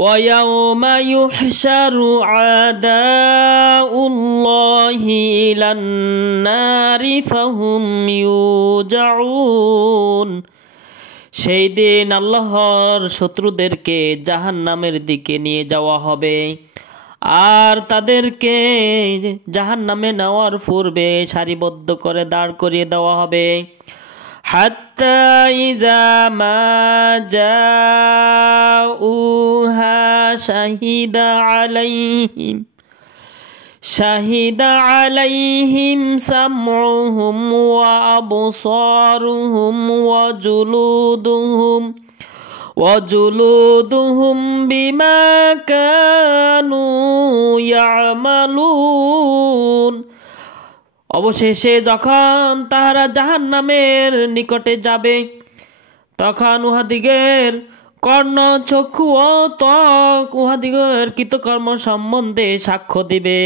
ويوم يحشر أعداء الله إلى النار فهم يوزعون সেই দিন আল্লাহর শত্রুদেরকে জাহান্নামের দিকে নিয়ে যাওয়া হবে আর তাদেরকে জাহান্নামে নেওয়ার পূর্বে সারিবদ্ধ করে দাঁড় করিয়ে দেওয়া হবে হাত্তা ইযা মা জাউহা শাহিদা আলাইহিম সামউহুম ওয়া আবসারুহুম ওয়া জুলুদুহুম বিমা কানু ইয়ামালুন অবশেষে যখন তাহারা জাহান্নামের নিকটে যাবে তখন উহাদিগের কর্ণ চক্ষু ও ত্বক উহাদিগের কৃতকর্ম সম্বন্ধে সাক্ষ্য দিবে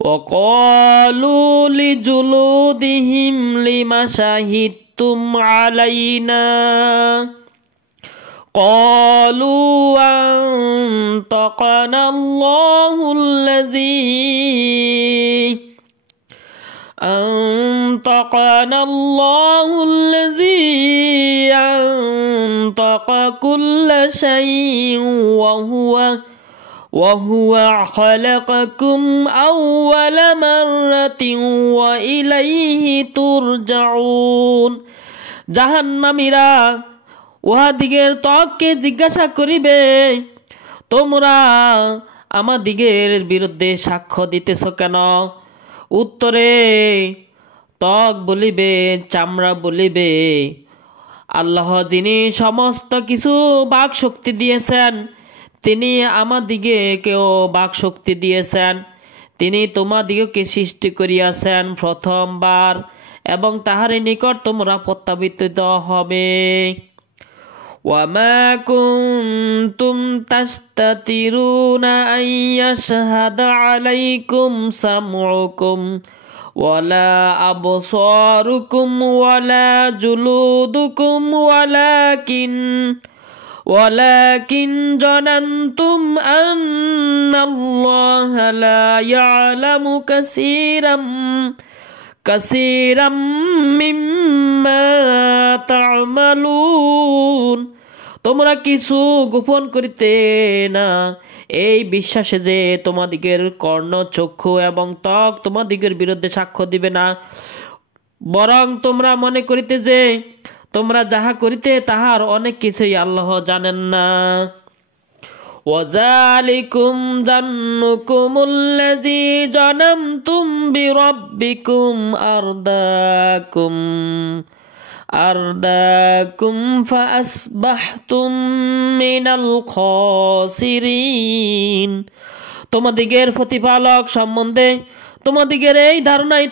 ওয়াকালু লিজুলুদিহিম লিমা শাহিদতুম আলাইনা ক্বালু আনতাকানা আল্লাহু الذي أنطق كل شيء وهو خلقكم أول مرة وإليه ترجعون জাহান্নামীরা উহাদিগের ত্বককে জিজ্ঞাসা করিবে তোমরা আমাদিগের বিরুদ্ধে সাক্ষ্য দিতেছ কেন উত্তরে ত্বক বলিবে চামড়া বলিবে আল্লাহ যিনি সমস্ত কিছু বাক শক্তি দিয়েছেন তিনি আমাদিগকেও বাক শক্তি দিয়েছেন তিনি তোমাদিগকে সৃষ্টি করিয়াছেন প্রথমবার এবং তাহারই নিকট তোমরা প্রত্যাবর্তিত হবে وما كنتم تستترون أن يشهد عليكم سمعكم ولا أبصاركم ولا جلودكم ولكن ظننتم أن الله لا يعلم كثيرا مما تعملون তোমরা কিছু গোপন করিতে না এই বিশ্বাসে যে তোমাদিগের কর্ণ চক্ষু এবং ত্বক তোমাদিগের বিরুদ্ধে সাক্ষ্য দিবে না বরং তোমরা মনে করিতে যে তোমরা যাহা করিতে তাহার অনেক কিছুই আল্লাহ জানেন না وذلكم ظنكم الذي ظننتم بربكم أرداكم فأصبحتم من الخاسرين তোমাদিগের প্রতিপালক সম্বন্ধে তোমাদিগের এই ধারণাই